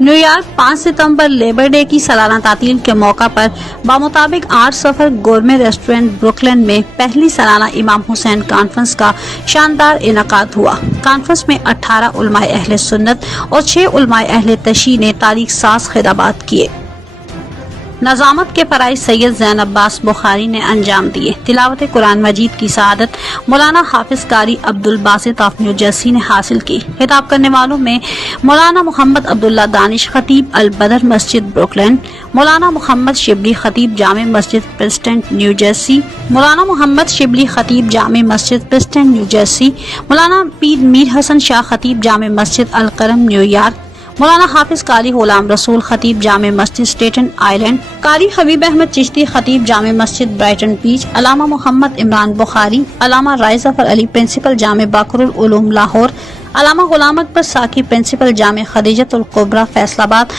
New York 5 ستمبر labour day کی سالانہ تعطیل کے موقع پر بمطابق 8 سفر گورمے ریسٹورنٹ بروکلین میں پہلی سالانہ امام حسین کانفرنس کا شاندار انعقاد ہوا۔ کانفرنس میں 18 علماء اہل سنت اور 6 علماء اہل تشیع نے تاریخ ساز خطابات کیے۔ نظامت کے فرائض سید زین عباس بخاری نے انجام دیے۔ تلاوت قرآن مجید کی سعادت مولانا حافظ قاری عبد الباسط آف نیو جرسی نے حاصل کی۔ خطاب کرنے والوں میں مولانا محمد عبداللہ دانش خطیب البدر مسجد بروکلین، مولانا محمد شبلی خطیب Jama Masjid persistent new Jersey, مولانا محمد شبلی خطیب Jama Masjid persistent new Jersey, مولانا میر حسن شاہ خطیب جامع مسجد الکرم نیو یارک، مولانا حافظ قاری غلام رسول خطیب جامع مسجد اسٹیٹن آئلینڈ، قاری حبیب احمد چشتی خطیب جامع مسجد برائٹن بیچ، علامہ محمد عمران بخاری، علامہ رائے ظفر علی پرنسپل جامع باقر العلوم لاہور، علامہ غلام اکبر ساکی پرنسپل جامع خدیجۃ الکبریٰ فیصل آباد،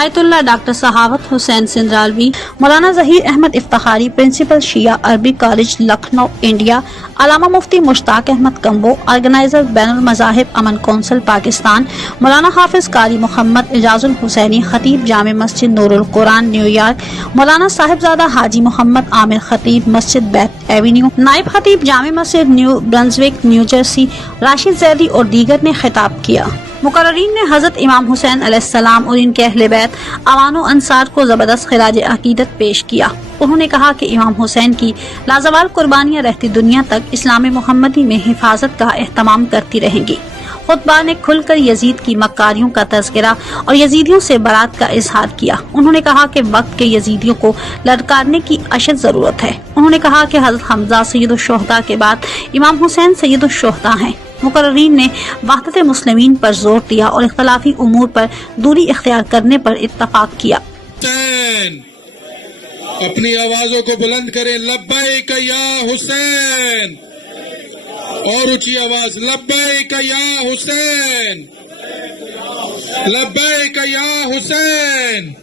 آیت اللہ ڈاکٹر صحاوت حسین سندرالوی، مولانا ظہیر احمد افتخاری پرنسپل شیعہ عربی کالج لکھنؤ انڈیا، علامہ مفتی مشتاق احمد کمبو آرگنائزر بین المذاہب امن کونسل پاکستان، مولانا حافظ قاری محمد اعجاز الحسینی خطیب جامع مسجد نور القرآن نیو یارک، مولانا صاحبزادہ حاجی محمد عامر خطیب مسجد بیت ایونیو، نائب خطیب Jama Masjid new Brunswick new Jersey Rashid Zaidi اور دیگر نے خطاب کیا۔ مقررین نے حضرت امام حسین علیہ السلام اور ان کے اہل بیت عوان و انصار کو زبردست خراج عقیدت پیش کیا۔ انہوں نے کہا کہ امام حسین کی لازوال قربانیاں رہتی دنیا تک اسلام محمدی میں حفاظت کا اہتمام کرتی رہیں گی۔ خطبہ نے کھل کر یزید کی مکاریوں کا تذکرہ اور یزیدیوں سے برات کا اظہار کیا۔ انہوں نے کہا کہ وقت کے یزیدیوں کو للکارنے کی اشد ضرورت ہے۔ انہوں نے کہا کہ حضرت حمزہ سید الشہداء کے بعد امام حسین سید الشہداء ہیں۔ مقررین نے وحدت مسلمین پر زور دیا اور اختلافی امور پر دوری اختیار کرنے پر اتفاق کیا۔ اپنی آوازوں کو بلند کریں، لبیک یا حسین، اور اونچی آواز، لبیک یا حسین، لبیک یا حسین۔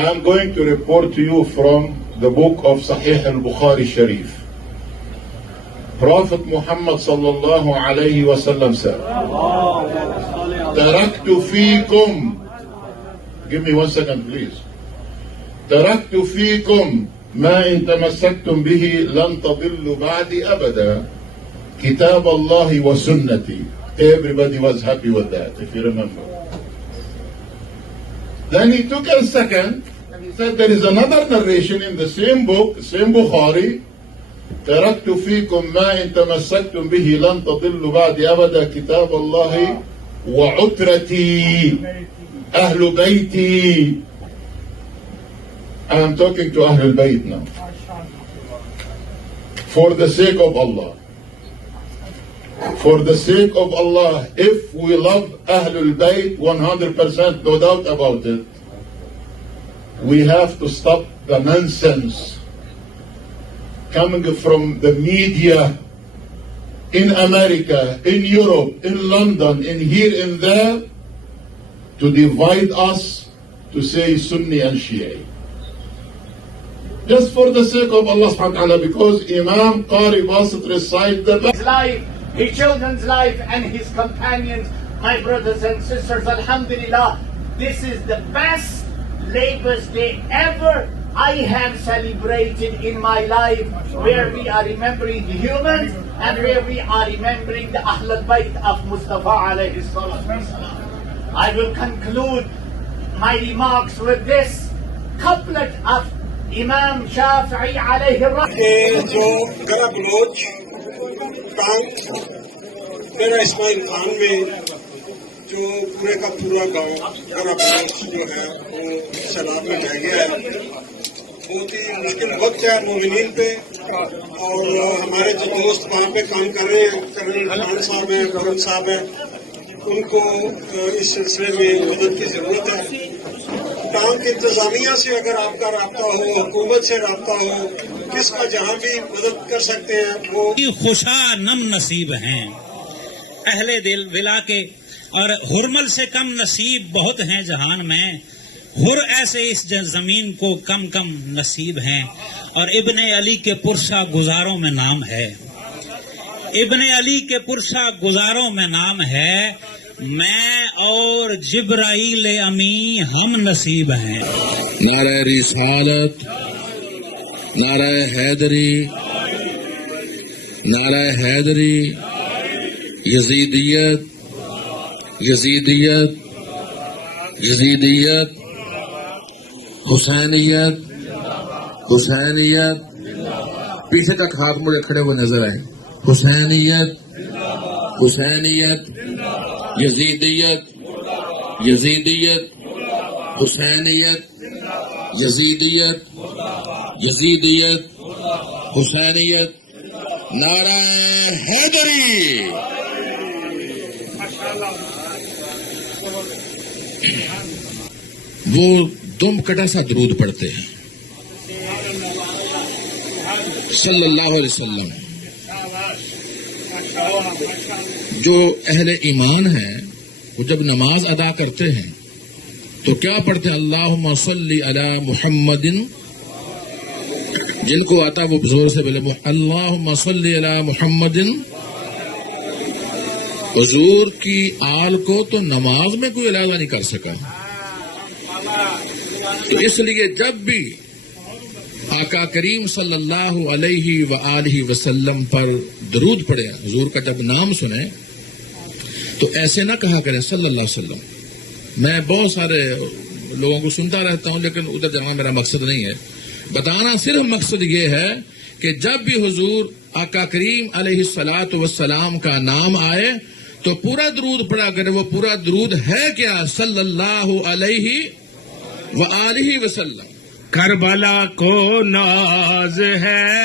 I am going to report to you from the book of Sahih al-Bukhari Sharif. Prophet Muhammad sallallahu alayhi wa sallam said, "Taraktu feekum." Give me 1 second, please. "Taraktu feekum ma in tamassaktum bihi lan tadillu ba'di abada. Kitab Allahi wa sunnati." Everybody was happy with that, if you remember. Then he took a second and he said, there is another narration in the same book, same Bukhari. تركت فيكم ما إن تمسكتم به لن تضلوا بعد أبدا كتاب الله وعترتي أهل بيتي. I am talking to Ahlul Bayt now. For the sake of Allah. For the sake of Allah, if we love Ahlul Bayt 100%, no doubt about it, we have to stop the nonsense coming from the media in America, in Europe, in London, in here and there, to divide us, to say Sunni and Shia. Just for the sake of Allah subhanahu wa ta'ala, because Imam Qari Basit recite the his life, his children's life and his companions. My brothers and sisters, alhamdulillah, this is the best Labour's Day ever I have celebrated in my life, where we are remembering the humans and where we are remembering the Ahlul Bayt of Mustafa alayhi salatu wasalam. I will conclude my remarks with this couplet of Imam Shafi'i alayhi rahmah. جو گرا بلوچ ٹانک میرا اسماعیل خان میں جو پورے کا پورا گاؤں گرا بلوچ جو ہے وہ سیلاب میں بہ گیا ہے۔ بہت ہی مشکل وقت ہے مومنین پہ، اور ہمارے جو دوست وہاں پہ کام کر رہے ہیں، کرنل خان صاحب ہیں، فروخ صاحب ہیں، ان کو اس سلسلے میں مدد کی ضرورت ہے۔ ٹانک انتظامیہ سے اگر آپ کا رابطہ ہو، حکومت سے رابطہ ہو، کس کا جہاں بھی مدد کر سکتے ہیں وہ خوشا نم نصیب ہیں اہل دل ولا کے، اور حرمل سے کم نصیب بہت ہیں جہان میں، ہر ایسے اس زمین کو کم کم نصیب ہیں، اور ابن علی کے پرسہ گزاروں میں نام ہے۔ ابن علی کے پرسہ گزاروں میں نام ہے، میں اور جبرائیل امی ہم نصیب ہیں۔ نعرہ رسالت، نعرہ حیدری، نعرہ حیدری، یزیدیت، یزیدیت، یزیدیت، حسینیت، حسینیت، پیچھے تک ہاتھ مڑے کھڑے ہوئے نظر آئے، حسینیت، حسینیت، یزیدیت، یزیدیت، حسینیت، یزیدیت، یزیدیت، حسینیت، نعرہ حیدری۔ وہ دم کٹا سا درود پڑھتے ہیں صلی اللہ علیہ وسلم۔ جو اہل ایمان ہیں وہ جب نماز ادا کرتے ہیں تو کیا پڑھتے ہیں؟ اللہم صلی علی محمد، جن کو آتا وہ زور سے بولے اللہم صلی علی محمد۔ حضور کی آل کو تو نماز میں کوئی علاوہ نہیں کر سکا، تو اس لیے جب بھی آقا کریم صلی اللہ علیہ وآلہ وسلم پر درود پڑھے، حضور کا جب نام سنیں تو ایسے نہ کہا کریں صلی اللہ علیہ وسلم۔ میں بہت سارے لوگوں کو سنتا رہتا ہوں لیکن ادھر جانا میرا مقصد نہیں ہے، بتانا صرف مقصد یہ ہے کہ جب بھی حضور آقا کریم علیہ الصلاۃ والسلام کا نام آئے تو پورا درود پڑھا کرے۔ وہ پورا درود ہے کیا؟ صلی اللہ علیہ وآلہ وسلم۔ کربلا کو ناز ہے،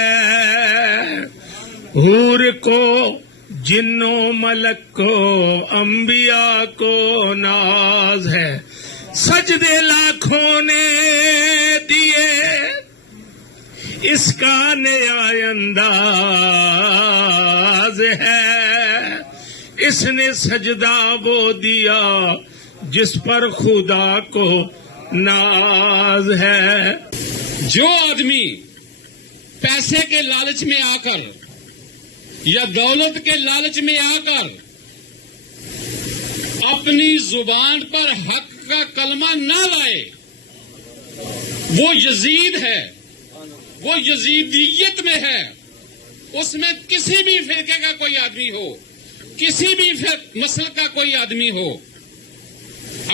حور کو، جنوں ملک کو، انبیاء کو ناز ہے، سجدے لاکھوں نے دیے، اس کا نیا انداز ہے، اس نے سجدہ وہ دیا جس پر خدا کو ناز ہے۔ جو آدمی پیسے کے لالچ میں آ کر یا دولت کے لالچ میں آ کر اپنی زبان پر حق کا کلمہ نہ لائے، وہ یزید ہے، وہ یزیدیت میں ہے۔ اس میں کسی بھی فرقے کا کوئی آدمی ہو، کسی بھی نسل کا کوئی آدمی ہو،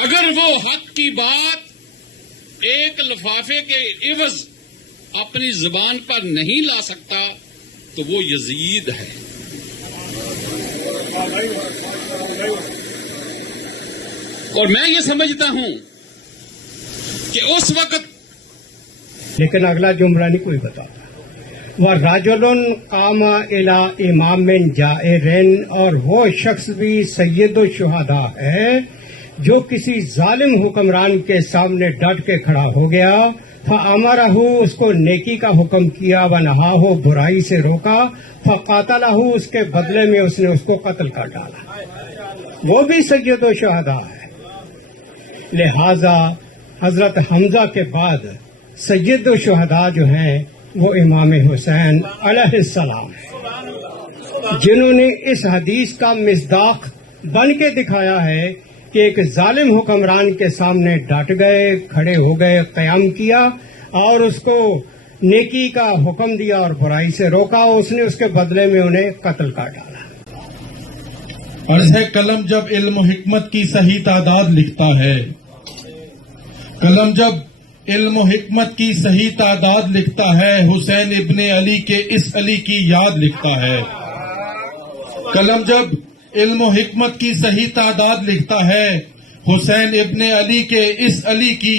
اگر وہ حق کی بات ایک لفافے کے عوض اپنی زبان پر نہیں لا سکتا تو وہ یزید ہے۔ اور میں یہ سمجھتا ہوں کہ اس وقت، لیکن اگلا جملہ نہیں کوئی بتاتا۔ وَرَجُلٌ قَامَ إِلَىٰ إِمَامٍ جَائِرٍ، اور وہ شخص بھی سید الشہداء ہے جو کسی ظالم حکمران کے سامنے ڈٹ کے کھڑا ہو گیا، فَأَمَرَهُ، اس کو نیکی کا حکم کیا، وَنَهَاهُ، برائی سے روکا، فَقَاتَلَهُ، اس کے بدلے میں اس نے اس کو قتل کر ڈالا، وہ بھی سید الشہداء ہے۔ لہذا حضرت حمزہ کے بعد سید الشہداء جو ہیں وہ امام حسین علیہ السلام ہیں، جنہوں نے اس حدیث کا مصداق بن کے دکھایا ہے کہ ایک ظالم حکمران کے سامنے ڈٹ گئے، کھڑے ہو گئے، قیام کیا اور اس کو نیکی کا حکم دیا اور برائی سے روکا، اس نے اس کے بدلے میں انہیں قتل کر ڈالا۔ عرض ہے قلم جب علم و حکمت کی صحیح تعداد لکھتا ہے، قلم جب علم و حکمت کی صحیح تعداد لکھتا ہے، حسین ابن علی کے اس علی کی یاد لکھتا ہے۔ قلم جب علم و حکمت کی صحیح تعداد لکھتا ہے، حسین ابن علی کے اس علی کی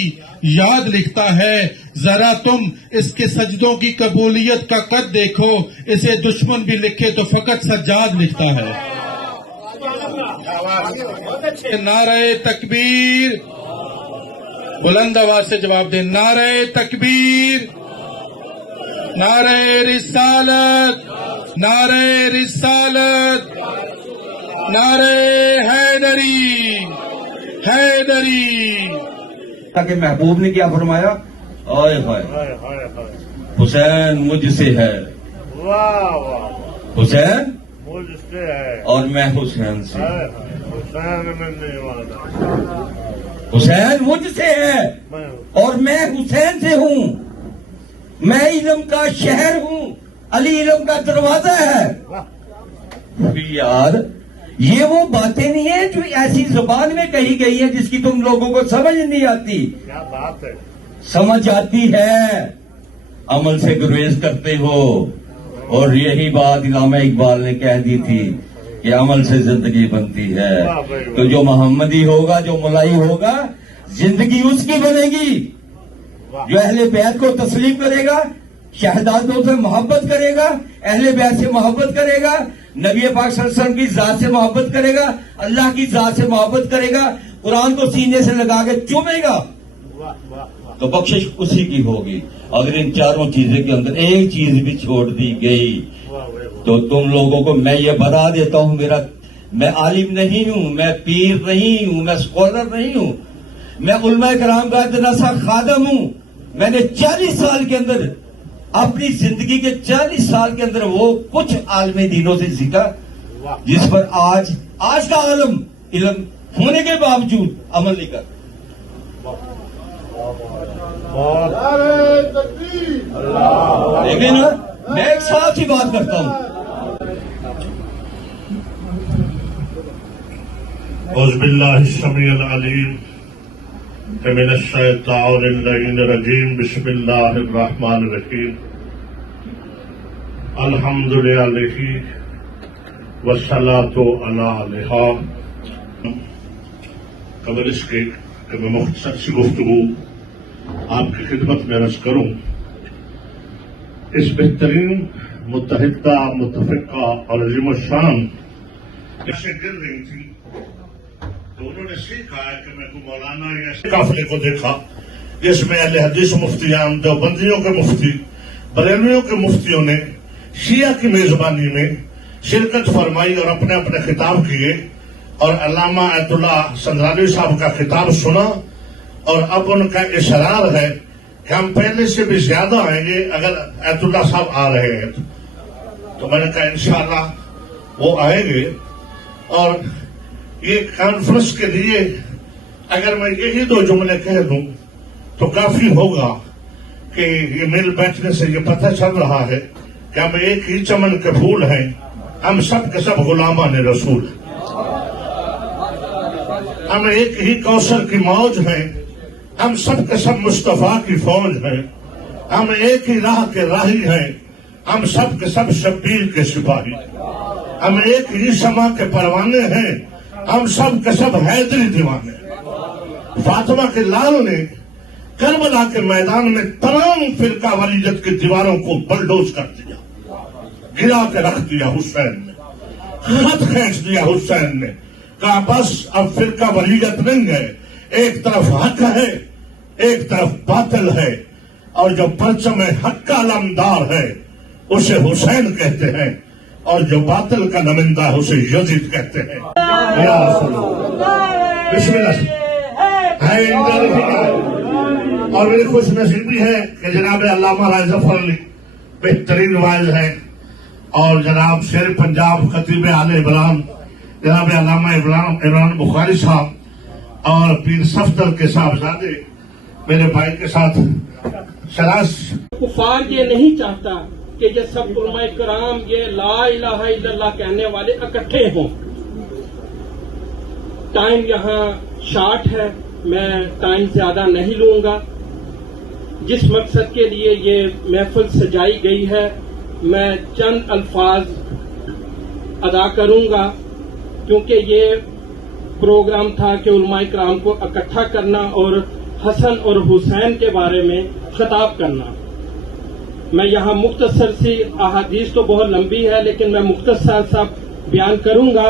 یاد لکھتا ہے۔ ذرا تم اس کے سجدوں کی قبولیت کا قد دیکھو، اسے دشمن بھی لکھے تو فقط سجاد لکھتا ہے۔ نعرہ تکبیر، بلند آواز سے جواب دیں، نعرہ تکبیر، نعرہ رسالت، نعرہ رسالت، نعرہ حیدری، حیدری۔ کہ محبوب نے کیا فرمایا؟ آئے ہائے حسین مجھ سے ہے، حسین مجھ سے ہے اور میں حسین سے حسین میں نہیں والا حسین مجھ سے ہے میں اور میں حسین سے ہوں. میں علم کا شہر ہوں, علی علم کا دروازہ ہے. یار یہ وہ باتیں نہیں ہیں جو ایسی زبان میں کہی گئی ہیں جس کی تم لوگوں کو سمجھ نہیں آتی. کیا بات ہے. سمجھ آتی ہے, عمل سے گریز کرتے ہو. اور یہی بات علامہ اقبال نے کہہ دی تھی کہ عمل سے زندگی بنتی ہے. تو جو محمدی ہوگا, جو ملائی ہوگا, زندگی اس کی بنے گی. جو اہل بیت کو تسلیم کرے گا, شہدادوں سے محبت کرے گا, اہل بیت سے محبت کرے گا, نبی پاک صلی اللہ علیہ وسلم کی ذات سے محبت کرے گا, اللہ کی ذات سے محبت کرے گا, قرآن کو سینے سے لگا کے چومے گا, تو بخشش اسی کی ہوگی. اگر ان چاروں چیزوں کے اندر ایک چیز بھی چھوڑ دی گئی تو تم لوگوں کو میں یہ بتا دیتا ہوں, میں عالم نہیں ہوں, میں پیر نہیں ہوں, میں اسکالر نہیں ہوں, میں علماء کرام کا اتنا سا خادم ہوں. میں نے 40 سال کے اندر, اپنی زندگی کے 40 سال کے اندر وہ کچھ عالم دینوں سے سیکھا جس پر آج کا عالم علم ہونے کے باوجود عمل نہیں کرتا. لیکن میں ایک صاحب کی بات کرتا ہوں. اعوذ باللہ السمیع العلیم من الشیطان اللعین الرجیم. بسم اللہ الرحمن الرحیم. الحمد للہ والصلاۃ علیہ. قبل اس کے کہ میں مختصر سی گفتگو آپ کی خدمت میں عرض کروں, اس بہترین متحدہ, متفقہ اور عظیم الشان ایسے گر رہی تھی تو انہوں نے سیکھا ہے کہ میں کو مولانا یا قافلے کو دیکھا جس میں اہل حدیث مفتیان, دیوبندیوں کے مفتی, بریلویوں کے مفتیوں نے شیعہ کی میزبانی میں شرکت فرمائی اور اپنے اپنے خطاب کیے, اور علامہ آیت اللہ سنگرانی صاحب کا خطاب سنا, اور اب ان کا اصرار ہے کہ ہم پہلے سے بھی زیادہ آئیں گے اگر آیت اللہ صاحب آ رہے ہیں تو میں نے کہا انشاءاللہ وہ آئیں گے. اور یہ کانفرنس کے لیے اگر میں یہی 2 جملے کہہ دوں تو کافی ہوگا کہ یہ مل بیٹھنے سے یہ پتہ چل رہا ہے کہ ہم ایک ہی چمن کے پھول ہیں, ہم سب کے سب غلامان رسول ہیں. ہم ایک ہی کوثر کی موج ہیں, ہم سب کے سب مصطفیٰ کی فوج ہیں. ہم ایک ہی راہ کے راہی ہیں, ہم سب کے سب شبیر کے سپاہی. ہم ایک ہی سما کے پروانے ہیں, ہم سب کے سب حیدری دیوانے. فاطمہ کے لال نے کربلا کے میدان میں تمام فرقہ واریت کی دیواروں کو بلڈوز کر دیا, گرا کے رکھ دیا حسین نے, خط کھینچ دیا حسین نے. کہا بس اب فرقہ واریت نہیں ہے, ایک طرف حق ہے ایک طرف باطل ہے, اور جو پرچم حق کا علمدار ہے اسے حسین کہتے ہیں, اور جو باطل کا نمائندہ ہے اسے یزید کہتے ہیں. یا رسول اللہ, بسم اللہ. اور میری خوش نصیبی ہے کہ جناب علامہ رائی ظفر علی بہترین وائز ہیں, اور جناب شیر پنجاب خطیب آل عمران جناب علامہ عمران بخاری صاحب, اور پیر صفدر کے صاحبزادے میرے بھائی کے ساتھ شراس. کفار یہ نہیں چاہتا کہ یہ سب علماء کرام یہ لا الہ الا اللہ کہنے والے اکٹھے ہوں. ٹائم یہاں شارٹ ہے, میں ٹائم زیادہ نہیں لوں گا. جس مقصد کے لیے یہ محفل سجائی گئی ہے میں چند الفاظ ادا کروں گا, کیونکہ یہ پروگرام تھا کہ علماء کرام کو اکٹھا کرنا اور حسن اور حسین کے بارے میں خطاب کرنا. میں یہاں مختصر سی احادیث تو بہت لمبی ہے لیکن میں مختصر سا بیان کروں گا.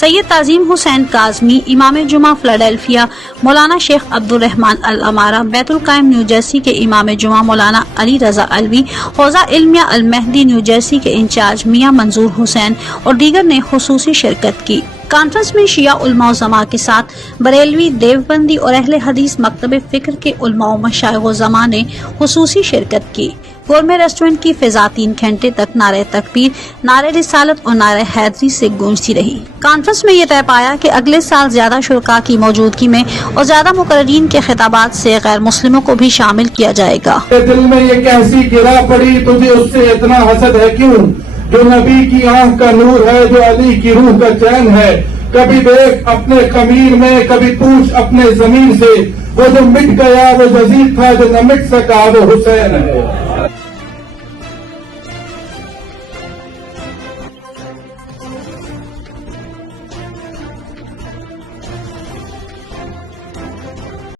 سید تعظیم حسین کاظمی امام جمعہ فلاڈیلفیا مولانا شیخ عبدالرحمن الامارہ بیت القائم نیو جرسی کے امام جمعہ مولانا علی رضا علوی حوزہ علمیہ المہدی نیو جرسی کے انچارج میاں منظور حسین اور دیگر نے خصوصی شرکت کی۔ کانفرنس میں شیعہ علماء و زماں کے ساتھ بریلوی، دیوبندی اور اہل حدیث مکتب فکر کے علماء و مشائخ و زماں نے خصوصی شرکت کی۔ گورمے ریسٹورنٹ کی فضا 3 گھنٹے تک نعرہ تکبیر، نعرہ رسالت اور نعرہ حیدری سے گونجتی رہی۔ کانفرنس میں یہ طے پایا کہ اگلے سال زیادہ شرکاء کی موجودگی میں اور زیادہ مقررین کے خطابات سے غیر مسلموں کو بھی شامل کیا جائے گا۔ دل میں یہ کیسی گرا پڑی تجھے اس سے اتنا حسد ہے کیوں، جو نبی کی آنکھ کا نور ہے، جو علی کی روح کا چین ہے۔ کبھی دیکھ اپنے خمیر میں، کبھی پوچھ اپنے ضمیر سے، وہ جو مٹ گیا وہ یزید تھا، جو نہ مٹ سکا وہ حسین ہے۔